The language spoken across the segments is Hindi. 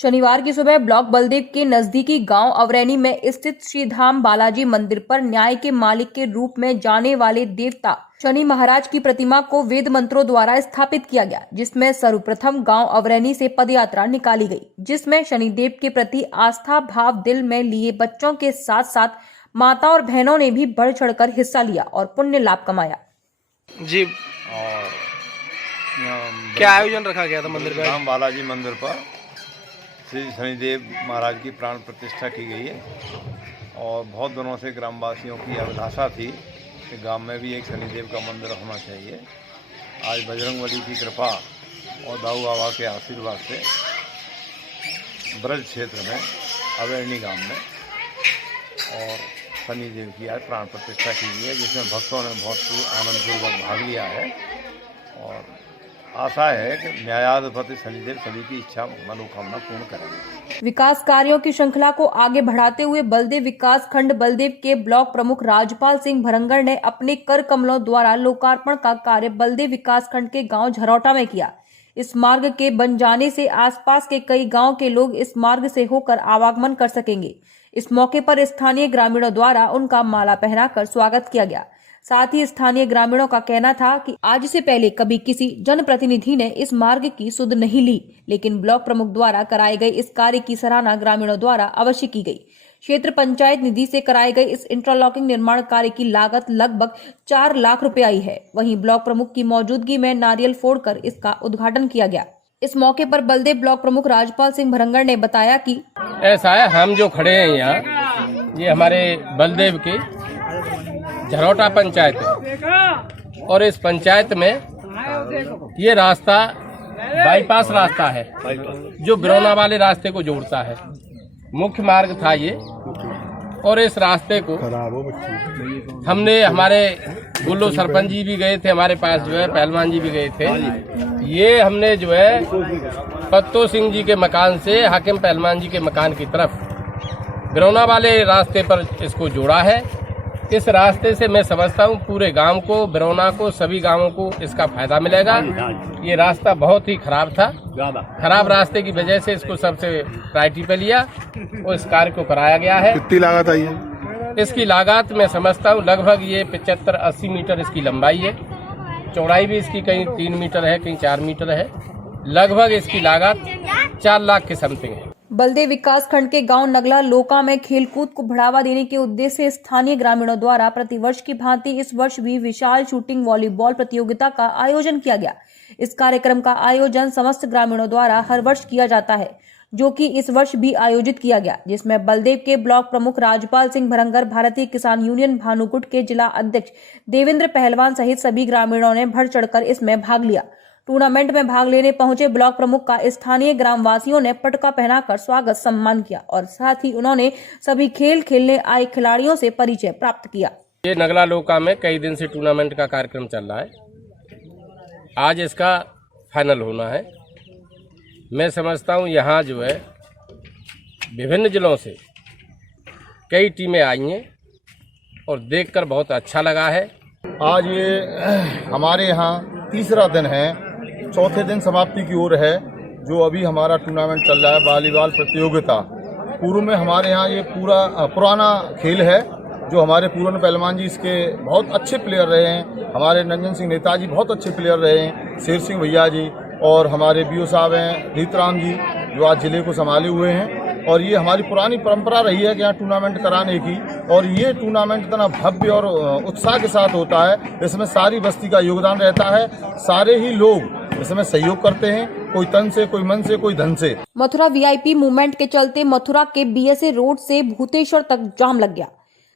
शनिवार की सुबह ब्लॉक बलदेव के नजदीकी गांव अवरैनी में स्थित श्री धाम बालाजी मंदिर पर न्याय के मालिक के रूप में जाने वाले देवता शनि महाराज की प्रतिमा को वेद मंत्रों द्वारा स्थापित किया गया, जिसमें सर्वप्रथम गांव अवरैनी से पदयात्रा निकाली गई, जिसमें शनिदेव के प्रति आस्था भाव दिल में लिए बच्चों के साथ साथ माता और बहनों ने भी बढ़ चढ़कर हिस्सा लिया और पुण्य लाभ कमाया। जी, और क्या आयोजन रखा गया था मंदिर में? धाम बालाजी मंदिर पर श्री शनिदेव महाराज की प्राण प्रतिष्ठा की गई है और बहुत दिनों से ग्रामवासियों की अभिलाषा थी कि गांव में भी एक शनिदेव का मंदिर होना चाहिए। आज बजरंगबली की कृपा और दाऊ बाबा के आशीर्वाद से ब्रज क्षेत्र में अवैरणी गांव में और शनिदेव की आज प्राण प्रतिष्ठा की गई है, जिसमें भक्तों ने बहुत आनंदपूर्वक भाग लिया है और आशा है कि न्यायाधिपति शनिदेव सभी की इच्छा मनोकामना पूर्ण करेंगे। विकास कार्यों की श्रृंखला को आगे बढ़ाते हुए बलदेव विकास खंड बलदेव के ब्लॉक प्रमुख राजपाल सिंह भरंगड़ ने अपने कर कमलों द्वारा लोकार्पण का कार्य बलदेव विकास खंड के गांव झरौटा में किया। इस मार्ग के बन जाने से आसपास के कई गांव के लोग इस मार्ग से होकर आवागमन कर सकेंगे। इस मौके पर स्थानीय ग्रामीणों द्वारा उनका माला पहनाकर स्वागत किया गया। साथ ही स्थानीय ग्रामीणों का कहना था कि आज से पहले कभी किसी जनप्रतिनिधि ने इस मार्ग की सुध नहीं ली, लेकिन ब्लॉक प्रमुख द्वारा कराए गए इस कार्य की सराहना ग्रामीणों द्वारा अवश्य की गई। क्षेत्र पंचायत निधि से कराए गए इस इंटरलॉकिंग निर्माण कार्य की लागत लगभग 4 लाख रुपए आई है। वहीं ब्लॉक प्रमुख की मौजूदगी में नारियल फोड़कर इसका उद्घाटन किया गया। इस मौके पर बलदेव ब्लॉक प्रमुख राजपाल सिंह भरंगड़ ने बताया कि ऐसा है, हम जो खड़े हैं यहाँ, ये हमारे बलदेव के झरौटा पंचायत है और इस पंचायत में ये रास्ता बाईपास रास्ता है जो बिरौना वाले रास्ते को जोड़ता है। मुख्य मार्ग था ये और इस रास्ते को हमने, हमारे गुल्लू सरपंच जी भी गए थे हमारे पास, जो है पहलवान जी भी गए थे। ये हमने जो है पत्तो सिंह जी के मकान से हाकिम पहलवान जी के मकान की तरफ बिरौना वाले रास्ते पर इसको जोड़ा है। इस रास्ते से मैं समझता हूँ पूरे गांव को, बिरौना को, सभी गांवों को इसका फायदा मिलेगा। ये रास्ता बहुत ही खराब था, खराब रास्ते की वजह से इसको सबसे प्रायोरिटी पे लिया और इस कार्य को कराया गया है। कितनी लागत आई है? इसकी लागत मैं समझता हूँ लगभग ये 75-80 मीटर इसकी लंबाई है, चौड़ाई भी इसकी कहीं 3 मीटर है, कहीं 4 मीटर है। लगभग इसकी लागत 4 लाख के समथिंग है। बलदेव विकास खंड के गांव नगला लोका में खेलकूद को बढ़ावा देने के उद्देश्य से स्थानीय ग्रामीणों द्वारा प्रतिवर्ष की भांति इस वर्ष भी विशाल शूटिंग वॉलीबॉल प्रतियोगिता का आयोजन किया गया। इस कार्यक्रम का आयोजन समस्त ग्रामीणों द्वारा हर वर्ष किया जाता है, जो कि इस वर्ष भी आयोजित किया गया, जिसमें बलदेव के ब्लॉक प्रमुख राजपाल सिंह भरंगड़, भारतीय किसान यूनियन भानुकुट के जिला अध्यक्ष देवेंद्र पहलवान सहित सभी ग्रामीणों ने बढ़ चढ़कर इसमें भाग लिया। टूर्नामेंट में भाग लेने पहुंचे ब्लॉक प्रमुख का स्थानीय ग्रामवासियों ने पटका पहनाकर स्वागत सम्मान किया और साथ ही उन्होंने सभी खेल खेलने आए खिलाड़ियों से परिचय प्राप्त किया। ये नगला लोका में कई दिन से टूर्नामेंट का कार्यक्रम चल रहा है, आज इसका फाइनल होना है। मैं समझता हूँ यहाँ जो है विभिन्न जिलों से कई टीमें आई हैं और देखकर बहुत अच्छा लगा है। आज ये हमारे यहाँ तीसरा दिन है, चौथे दिन समाप्ति की ओर है। जो अभी हमारा टूर्नामेंट चल रहा है वॉलीबॉल प्रतियोगिता, पूर्व में हमारे यहाँ ये पुराना खेल है जो हमारे पूरन पहलवान जी इसके बहुत अच्छे प्लेयर रहे हैं। हमारे रंजन सिंह नेताजी बहुत अच्छे प्लेयर रहे हैं, शेर सिंह भैया जी और हमारे बीओ साहब हैं रीतराम जी, जो आज जिले को संभाले हुए हैं। और ये हमारी पुरानी परंपरा रही है कि यहाँ टूर्नामेंट कराने की, और ये टूर्नामेंट इतना भव्य और उत्साह के साथ होता है। इसमें सारी बस्ती का योगदान रहता है, सारे ही लोग इसमें सहयोग करते हैं, कोई तन से, कोई मन से, कोई धन से। मथुरा वीआईपी मूवमेंट के चलते मथुरा के बीएसए रोड से भूतेश्वर तक जाम लग गया,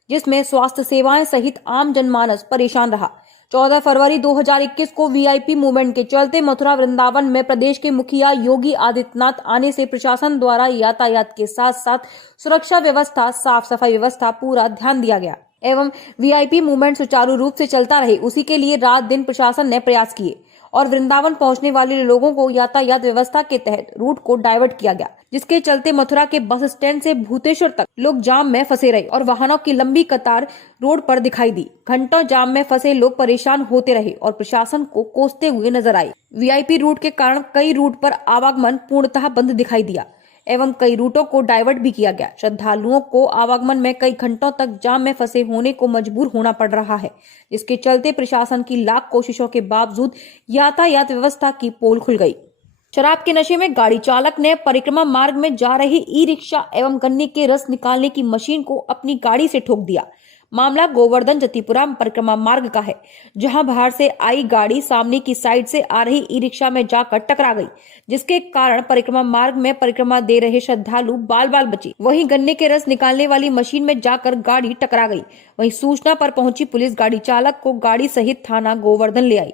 जिसमें स्वास्थ्य सेवाएं सहित आम जनमानस परेशान रहा। 14 फरवरी 2021 को वीआईपी मूवमेंट के चलते मथुरा वृंदावन में प्रदेश के मुखिया योगी आदित्यनाथ आने से प्रशासन द्वारा यातायात के साथ साथ सुरक्षा व्यवस्था, साफ सफाई व्यवस्था पूरा ध्यान दिया गया एवं वीआईपी मूवमेंट सुचारू रूप से चलता रहे, उसी के लिए रात दिन प्रशासन ने प्रयास किए और वृंदावन पहुंचने वाले लोगों को यातायात व्यवस्था के तहत रूट को डाइवर्ट किया गया, जिसके चलते मथुरा के बस स्टैंड से भूतेश्वर तक लोग जाम में फंसे रहे और वाहनों की लंबी कतार रोड पर दिखाई दी। घंटों जाम में फंसे लोग परेशान होते रहे और प्रशासन को कोसते हुए नजर आए। वीआईपी रूट के कारण कई रूट पर आवागमन पूर्णतः बंद दिखाई दिया एवं कई रूटों को डाइवर्ट भी किया गया। श्रद्धालुओं को आवागमन में कई घंटों तक जाम में फंसे होने को मजबूर होना पड़ रहा है, जिसके चलते प्रशासन की लाख कोशिशों के बावजूद यातायात व्यवस्था की पोल खुल गई। शराब के नशे में गाड़ी चालक ने परिक्रमा मार्ग में जा रही ई रिक्शा एवं गन्ने के रस निकालने की मशीन को अपनी गाड़ी से ठोक दिया। मामला गोवर्धन जतिपुरा परिक्रमा मार्ग का है, जहां बाहर से आई गाड़ी सामने की साइड से आ रही ई रिक्शा में जाकर टकरा गई, जिसके कारण परिक्रमा मार्ग में परिक्रमा दे रहे श्रद्धालु बाल बाल बचे। वहीं गन्ने के रस निकालने वाली मशीन में जाकर गाड़ी टकरा गई। वहीं सूचना पर पहुंची पुलिस गाड़ी चालक को गाड़ी सहित थाना गोवर्धन ले आई।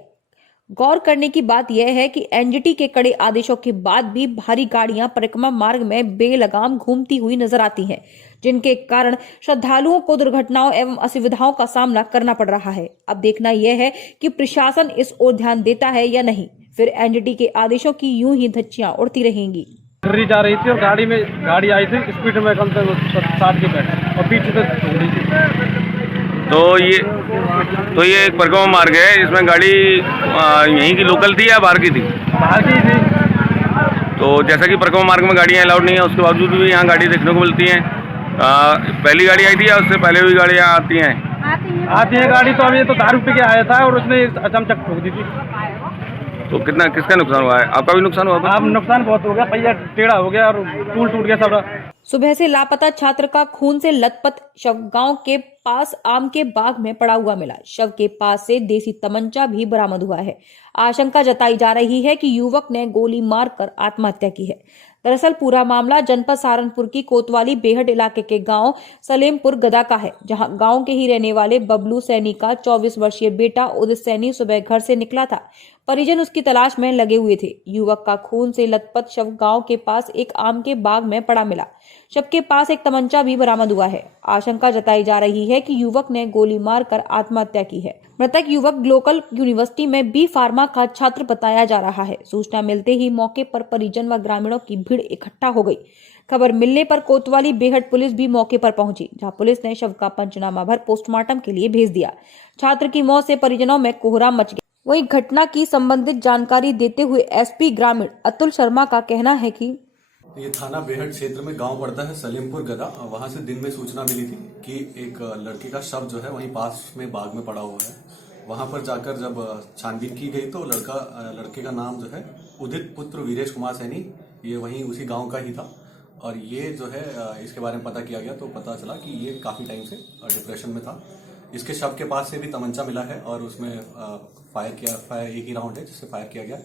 गौर करने की बात यह है कि एनजीटी के कड़े आदेशों के बाद भी भारी गाड़ियां परिक्रमा मार्ग में बेलगाम घूमती हुई नजर आती हैं, जिनके कारण श्रद्धालुओं को दुर्घटनाओं एवं असुविधाओं का सामना करना पड़ रहा है। अब देखना यह है कि प्रशासन इस ओर ध्यान देता है या नहीं, फिर एनजीटी के आदेशों की यूं ही धज्जियां उड़ती रहेंगी। जा रही थी और गाड़ी आई थी स्पीड में कम से कम 60 की बैठ और पीछे से ठोक दी थी। तो ये एक परिक्रमा मार्ग है, इसमें गाड़ी यहीं की लोकल थी या बाहर की थी? बाहर की थी। तो जैसा कि परिक्रमा मार्ग में गाड़ियाँ अलाउड नहीं है, उसके बावजूद भी यहाँ गाड़ी देखने को मिलती हैं। पहली गाड़ी आई थी या उससे पहले भी गाड़ियाँ आती हैं? आती है गाड़ी। तो अब ये तो दारू पी के आया था और उसने अचमचक ठोक दी थी। तो किसका नुकसान हुआ है? आपका भी नुकसान हुआ? अब नुकसान बहुत हो गया, पहिया टेढ़ा हो गया और टूल टूट गया सब। सुबह से लापता छात्र का खून से लथपथ शव गांव के पास आम के बाग में पड़ा हुआ मिला। शव के पास से देसी तमंचा भी बरामद हुआ है। आशंका जताई जा रही है कि युवक ने गोली मारकर आत्महत्या की है। दरअसल पूरा मामला जनपद सहारनपुर की कोतवाली बेहट इलाके के गांव सलेमपुर गदा का है, जहां गांव के ही रहने वाले बबलू सैनी का 24 वर्षीय बेटा उदित सैनी सुबह घर से निकला था। परिजन उसकी तलाश में लगे हुए थे। युवक का खून से लथपथ शव गांव के पास एक आम के बाग में पड़ा मिला। शव के पास एक तमंचा भी बरामद हुआ है। आशंका जताई जा रही है कि युवक ने गोली मारकर आत्महत्या की है। मृतक युवक लोकल यूनिवर्सिटी में बी फार्मा का छात्र बताया जा रहा है। सूचना मिलते ही मौके पर परिजन व ग्रामीणों की भीड़ इकट्ठा हो गई। खबर मिलने पर कोतवाली बेहट पुलिस भी मौके पर पहुंची, जहां पुलिस ने शव का पंचनामा भर पोस्टमार्टम के लिए भेज दिया। छात्र की मौत से परिजनों में कोहराम मच गया। वहीं घटना की संबंधित जानकारी देते हुए एसपी ग्रामीण अतुल शर्मा का कहना है कि ये थाना बेहट क्षेत्र में गांव पड़ता है सलेमपुर गदा। वहां से दिन में सूचना मिली थी कि एक लड़के का शव जो है वहीं पास में बाग में पड़ा हुआ है। वहां पर जाकर जब छानबीन की गई तो लड़के का नाम जो है उदित पुत्र वीरेश कुमार सैनी, ये वहीं उसी गांव का ही था। और ये जो है इसके बारे में पता किया गया तो पता चला कि ये काफी टाइम से डिप्रेशन में था। इसके शव के पास से भी तमंचा मिला है और उसमें फायर एक ही राउंड है जिससे फायर किया गया।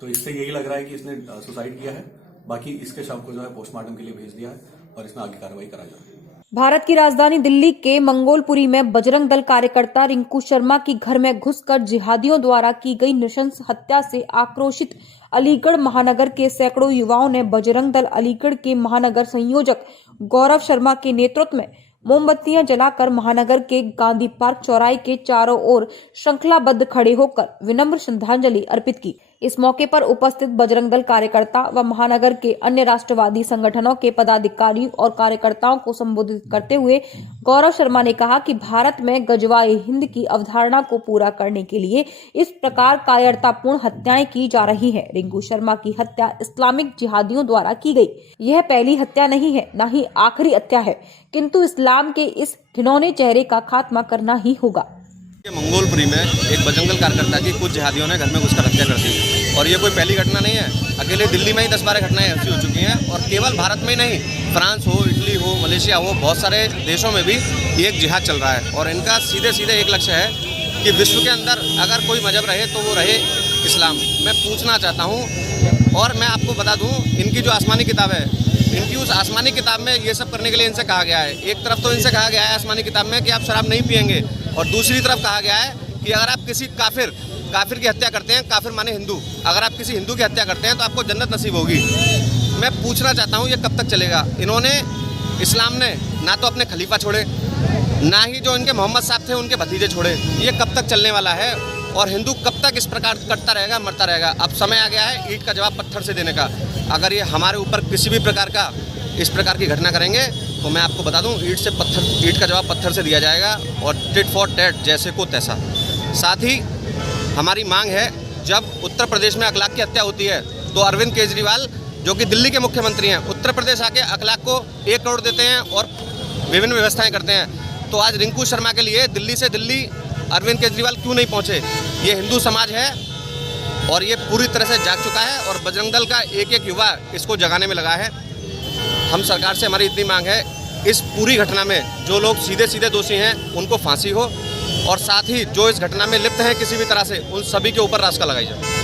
तो इससे यही लग रहा है कि इसने सुसाइड किया है। बाकी इसके शव को जो है पोस्टमार्टम के लिए भेज दिया है और इसमें आगे कार्रवाई कराई जा रही है। भारत की राजधानी दिल्ली के मंगोलपुरी में बजरंग दल कार्यकर्ता रिंकू शर्मा की घर में घुसकर जिहादियों द्वारा की गई नृशंस हत्या से आक्रोशित अलीगढ़ महानगर के सैकड़ों युवाओं ने बजरंग दल अलीगढ़ के महानगर संयोजक गौरव शर्मा के नेतृत्व में मोमबत्तियां जलाकर महानगर के गांधी पार्क चौराहे के चारों ओर श्रृंखलाबद्ध खड़े होकर विनम्र श्रद्धांजलि अर्पित की। इस मौके पर उपस्थित बजरंग दल कार्यकर्ता व महानगर के अन्य राष्ट्रवादी संगठनों के पदाधिकारियों और कार्यकर्ताओं को संबोधित करते हुए गौरव शर्मा ने कहा कि भारत में गजवाए हिंद की अवधारणा को पूरा करने के लिए इस प्रकार कायरतापूर्ण हत्याएं की जा रही हैं। रिंकू शर्मा की हत्या इस्लामिक जिहादियों द्वारा की गई। यह पहली हत्या नहीं है, न ही आखिरी हत्या है, किंतु इस्लाम के इस घिनौने चेहरे का खात्मा करना ही होगा। मंगोलपुरी में एक बजरंग दल कार्यकर्ता की कुछ जिहादियों ने घर में घुसकर हत्या कर दी और ये कोई पहली घटना नहीं है। अकेले दिल्ली में ही 10-12 घटनाएं ऐसी हो चुकी हैं और केवल भारत में ही नहीं, फ्रांस हो, इटली हो, मलेशिया हो, बहुत सारे देशों में भी एक जिहाद चल रहा है। और इनका सीधे सीधे एक लक्ष्य है कि विश्व के अंदर अगर कोई मजहब रहे तो वो रहे इस्लाम। मैं पूछना चाहता हूँ और मैं आपको बता दूँ, इनकी जो आसमानी किताब है, इनकी उस आसमानी किताब में ये सब करने के लिए इनसे कहा गया है। एक तरफ तो इनसे कहा गया है आसमानी किताब में कि आप शराब नहीं पिएंगे और दूसरी तरफ कहा गया है कि अगर आप किसी काफिर की हत्या करते हैं, काफिर माने हिंदू, अगर आप किसी हिंदू की हत्या करते हैं तो आपको जन्नत नसीब होगी। मैं पूछना चाहता हूँ ये कब तक चलेगा? इन्होंने, इस्लाम ने ना तो अपने खलीफा छोड़े, ना ही जो इनके मोहम्मद साहब थे उनके भतीजे छोड़े। ये कब तक चलने वाला है और हिंदू कब तक इस प्रकार करता रहेगा, मरता रहेगा? अब समय आ गया है ईंट का जवाब पत्थर से देने का। अगर ये हमारे ऊपर किसी भी प्रकार का इस प्रकार की घटना करेंगे तो मैं आपको बता दूं, ईंट का जवाब पत्थर से दिया जाएगा और टिट फॉर टैट, जैसे को तैसा। साथ ही हमारी मांग है, जब उत्तर प्रदेश में अखलाक की हत्या होती है तो अरविंद केजरीवाल जो कि दिल्ली के मुख्यमंत्री हैं, उत्तर प्रदेश आके अखलाक को 1 करोड़ देते हैं और विभिन्न व्यवस्थाएं करते हैं। तो आज रिंकू शर्मा के लिए दिल्ली से दिल्ली अरविंद केजरीवाल क्यों नहीं पहुंचे? ये हिंदू समाज है और ये पूरी तरह से जाग चुका है और बजरंग दल का एक एक युवा इसको जगाने में लगा है। हम सरकार से हमारी इतनी मांग है, इस पूरी घटना में जो लोग सीधे सीधे दोषी हैं उनको फांसी हो और साथ ही जो इस घटना में लिप्त हैं किसी भी तरह से, उन सभी के ऊपर रास्ता लगाई जाए।